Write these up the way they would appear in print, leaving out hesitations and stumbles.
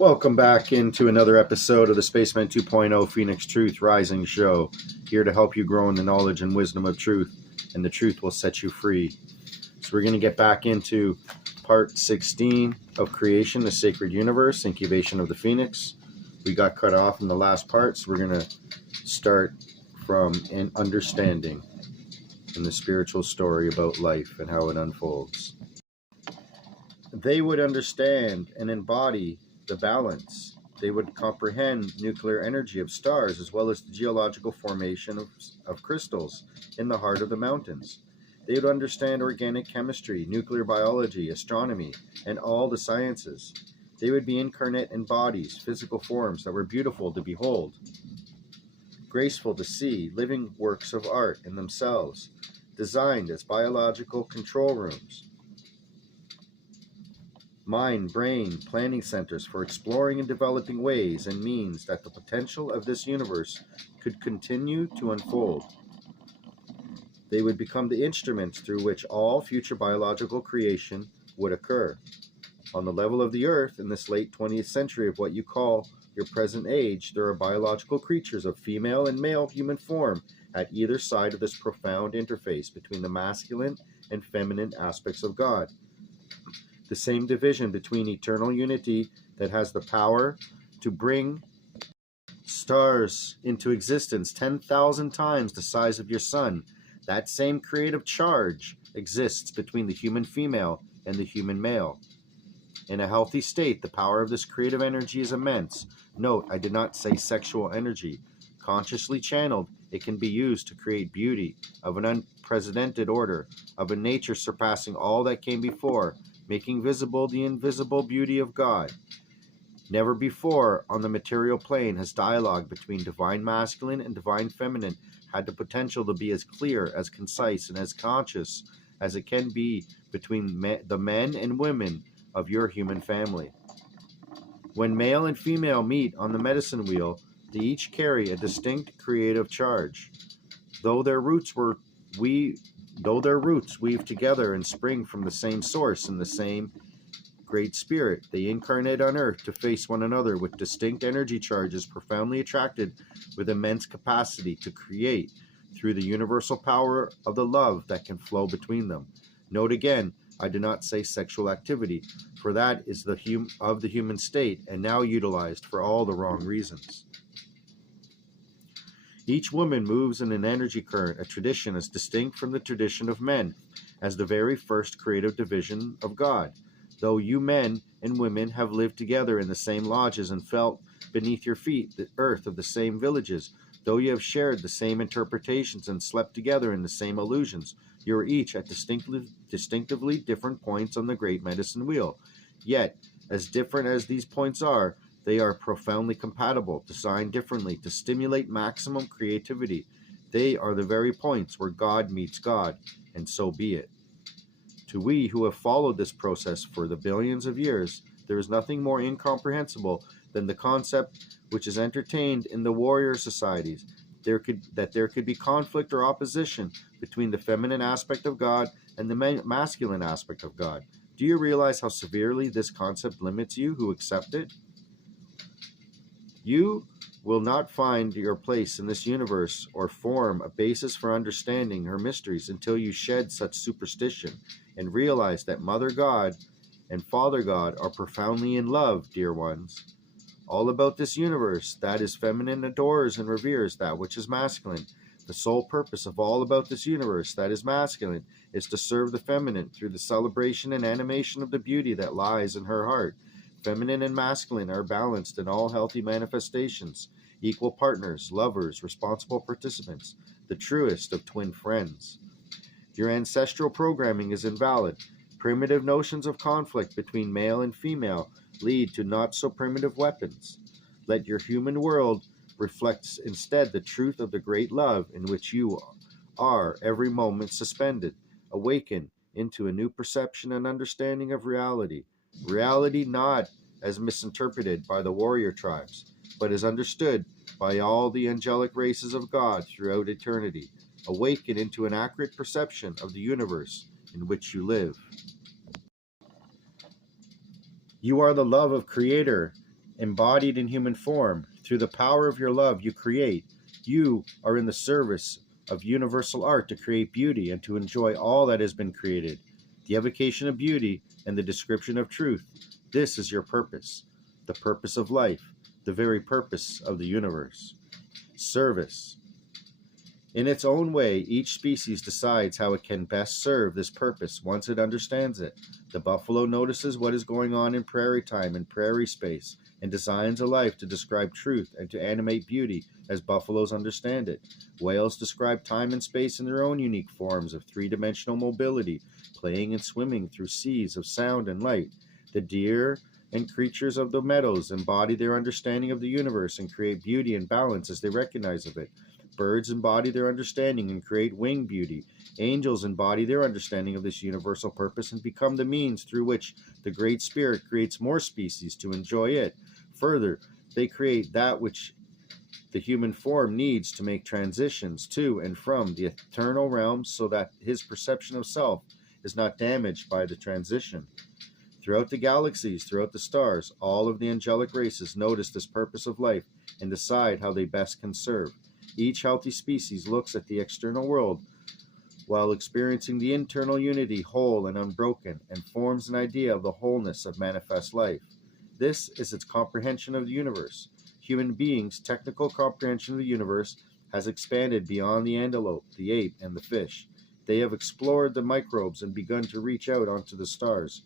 Welcome back into another episode of the Spaceman 2.0 Phoenix Truth Rising Show, here to help you grow in the knowledge and wisdom of truth, and the truth will set you free. So we're going to get back into part 16 of creation, the sacred universe, incubation of the phoenix. We got cut off in the last part, so we're going to start from an understanding in the spiritual story about life and how it unfolds. They would understand and embody the balance. They would comprehend nuclear energy of stars as well as the geological formation of crystals in the heart of the mountains. They would understand organic chemistry, nuclear biology, astronomy, and all the sciences. They would be incarnate in bodies, physical forms that were beautiful to behold, graceful to see, living works of art in themselves, designed as biological control rooms, mind, brain, planning centers for exploring and developing ways and means that the potential of this universe could continue to unfold. They would become the instruments through which all future biological creation would occur. On the level of the Earth, in this late 20th century of what you call your present age, there are biological creatures of female and male human form at either side of this profound interface between the masculine and feminine aspects of God. The same division between eternal unity that has the power to bring stars into existence 10,000 times the size of your sun. That same creative charge exists between the human female and the human male. In a healthy state, the power of this creative energy is immense. Note, I did not say sexual energy. Consciously channeled, it can be used to create beauty of an unprecedented order, of a nature surpassing all that came before, making visible the invisible beauty of God. Never before on the material plane has dialogue between divine masculine and divine feminine had the potential to be as clear, as concise, and as conscious as it can be between the men and women of your human family. When male and female meet on the medicine wheel, they each carry a distinct creative charge. Though their roots weave together and spring from the same source and the same great spirit, they incarnate on earth to face one another with distinct energy charges profoundly attracted with immense capacity to create through the universal power of the love that can flow between them. Note again, I do not say sexual activity, for that is the human state and now utilized for all the wrong reasons. Each woman moves in an energy current, a tradition as distinct from the tradition of men, as the very first creative division of God. Though you men and women have lived together in the same lodges and felt beneath your feet the earth of the same villages, though you have shared the same interpretations and slept together in the same illusions, you are each at distinctively different points on the great medicine wheel. Yet, as different as these points are, they are profoundly compatible, designed differently to stimulate maximum creativity. They are the very points where God meets God, and so be it. To we who have followed this process for the billions of years, there is nothing more incomprehensible than the concept which is entertained in the warrior societies, that there could be conflict or opposition between the feminine aspect of God and the masculine aspect of God. Do you realize how severely this concept limits you who accept it? You will not find your place in this universe or form a basis for understanding her mysteries until you shed such superstition and realize that Mother God and Father God are profoundly in love, dear ones. All about this universe that is feminine adores and reveres that which is masculine. The sole purpose of all about this universe that is masculine is to serve the feminine through the celebration and animation of the beauty that lies in her heart. Feminine and masculine are balanced in all healthy manifestations, equal partners, lovers, responsible participants, the truest of twin friends. Your ancestral programming is invalid. Primitive notions of conflict between male and female lead to not so primitive weapons. Let your human world reflect instead the truth of the great love in which you are every moment suspended. Awaken into a new perception and understanding of reality. Reality not as misinterpreted by the warrior tribes, but as understood by all the angelic races of God throughout eternity. Awaken into an accurate perception of the universe in which you live. You are the love of Creator embodied in human form. Through the power of your love, you create. You are in the service of universal art to create beauty and to enjoy all that has been created. The evocation of beauty and the description of truth. This is your purpose, the purpose of life, the very purpose of the universe. Service. In its own way, each species decides how it can best serve this purpose once it understands it. The buffalo notices what is going on in prairie time and prairie space and designs a life to describe truth and to animate beauty as buffaloes understand it. Whales describe time and space in their own unique forms of three-dimensional mobility, playing and swimming through seas of sound and light. The deer and creatures of the meadows embody their understanding of the universe and create beauty and balance as they recognize of it. Birds embody their understanding and create wing beauty. Angels embody their understanding of this universal purpose and become the means through which the Great Spirit creates more species to enjoy it. Further, they create that which the human form needs to make transitions to and from the eternal realms so that his perception of self is not damaged by the transition. Throughout the galaxies, throughout the stars, all of the angelic races notice this purpose of life and decide how they best can serve. Each healthy species looks at the external world while experiencing the internal unity whole and unbroken, and forms an idea of the wholeness of manifest life. This is its comprehension of the universe. Human beings' technical comprehension of the universe has expanded beyond the antelope, the ape, and the fish. They have explored the microbes and begun to reach out onto the stars.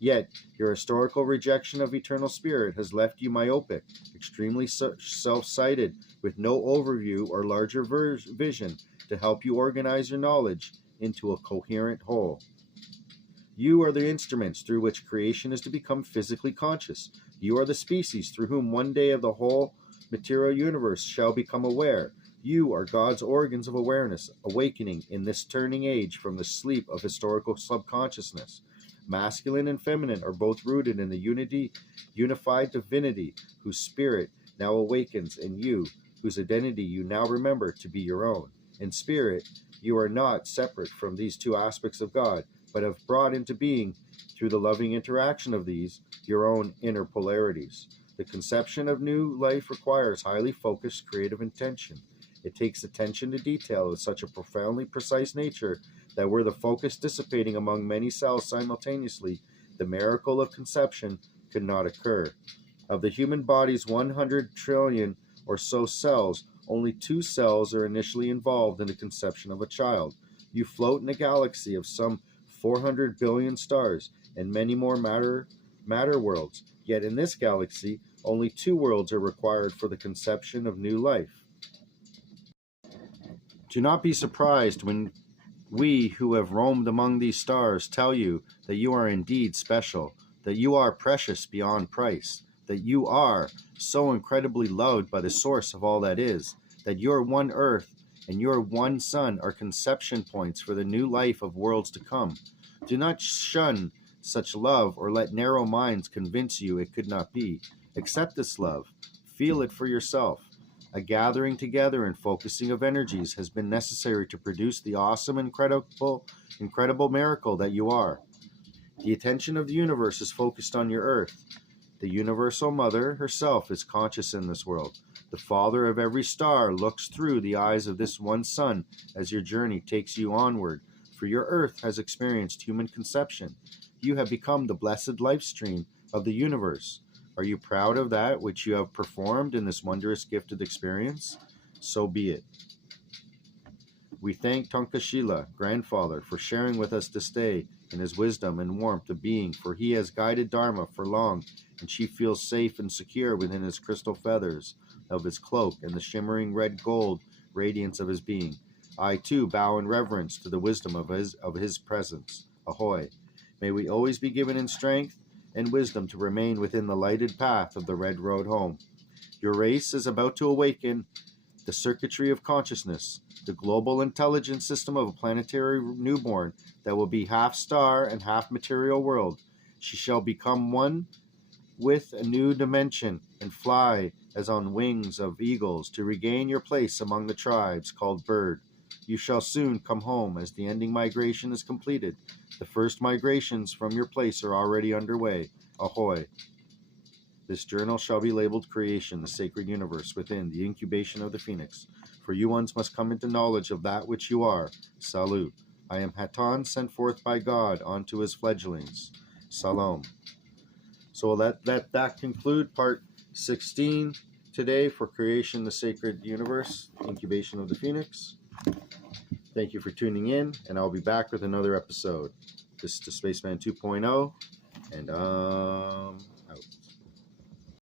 Yet, your historical rejection of eternal spirit has left you myopic, extremely self-sighted, with no overview or larger vision to help you organize your knowledge into a coherent whole. You are the instruments through which creation is to become physically conscious. You are the species through whom one day of the whole material universe shall become aware. You are God's organs of awareness, awakening in this turning age from the sleep of historical subconsciousness. Masculine and feminine are both rooted in the unified divinity, whose spirit now awakens in you, whose identity you now remember to be your own. In spirit, you are not separate from these two aspects of God, but have brought into being, through the loving interaction of these, your own inner polarities. The conception of new life requires highly focused creative intention. It takes attention to detail of such a profoundly precise nature that were the focus dissipating among many cells simultaneously, the miracle of conception could not occur. Of the human body's 100 trillion or so cells, only 2 cells are initially involved in the conception of a child. You float in a galaxy of some 400 billion stars and many more matter worlds, yet in this galaxy, only 2 worlds are required for the conception of new life. Do not be surprised when we who have roamed among these stars tell you that you are indeed special, that you are precious beyond price, that you are so incredibly loved by the source of all that is, that your one earth and your one sun are conception points for the new life of worlds to come. Do not shun such love or let narrow minds convince you it could not be. Accept this love. Feel it for yourself. A gathering together and focusing of energies has been necessary to produce the awesome, incredible miracle that you are. The attention of the universe is focused on your earth. The universal mother herself is conscious in this world. The father of every star looks through the eyes of this one sun as your journey takes you onward, for your earth has experienced human conception. You have become the blessed life stream of the universe. Are you proud of that which you have performed in this wondrous gifted experience? So be it. We thank Tonkashila, grandfather, for sharing with us this day in his wisdom and warmth of being, for he has guided Dharma for long, and she feels safe and secure within his crystal feathers of his cloak and the shimmering red gold radiance of his being. I too bow in reverence to the wisdom of his presence. Ahoy! May we always be given in strength and wisdom to remain within the lighted path of the red road home. Your race is about to awaken the circuitry of consciousness, the global intelligence system of a planetary newborn that will be half star and half material world. She shall become one with a new dimension and fly as on wings of eagles to regain your place among the tribes called bird. You shall soon come home as the ending migration is completed. The first migrations from your place are already underway. Ahoy! This journal shall be labeled Creation, the Sacred Universe, within the incubation of the Phoenix. For you ones must come into knowledge of that which you are. Salut. I am hATONnn, sent forth by God unto his fledglings. Salom. So let that conclude part 16 today for Creation, the Sacred Universe, Incubation of the Phoenix. Thank you for tuning in, and I'll be back with another episode. This is the Spaceman 2.0, and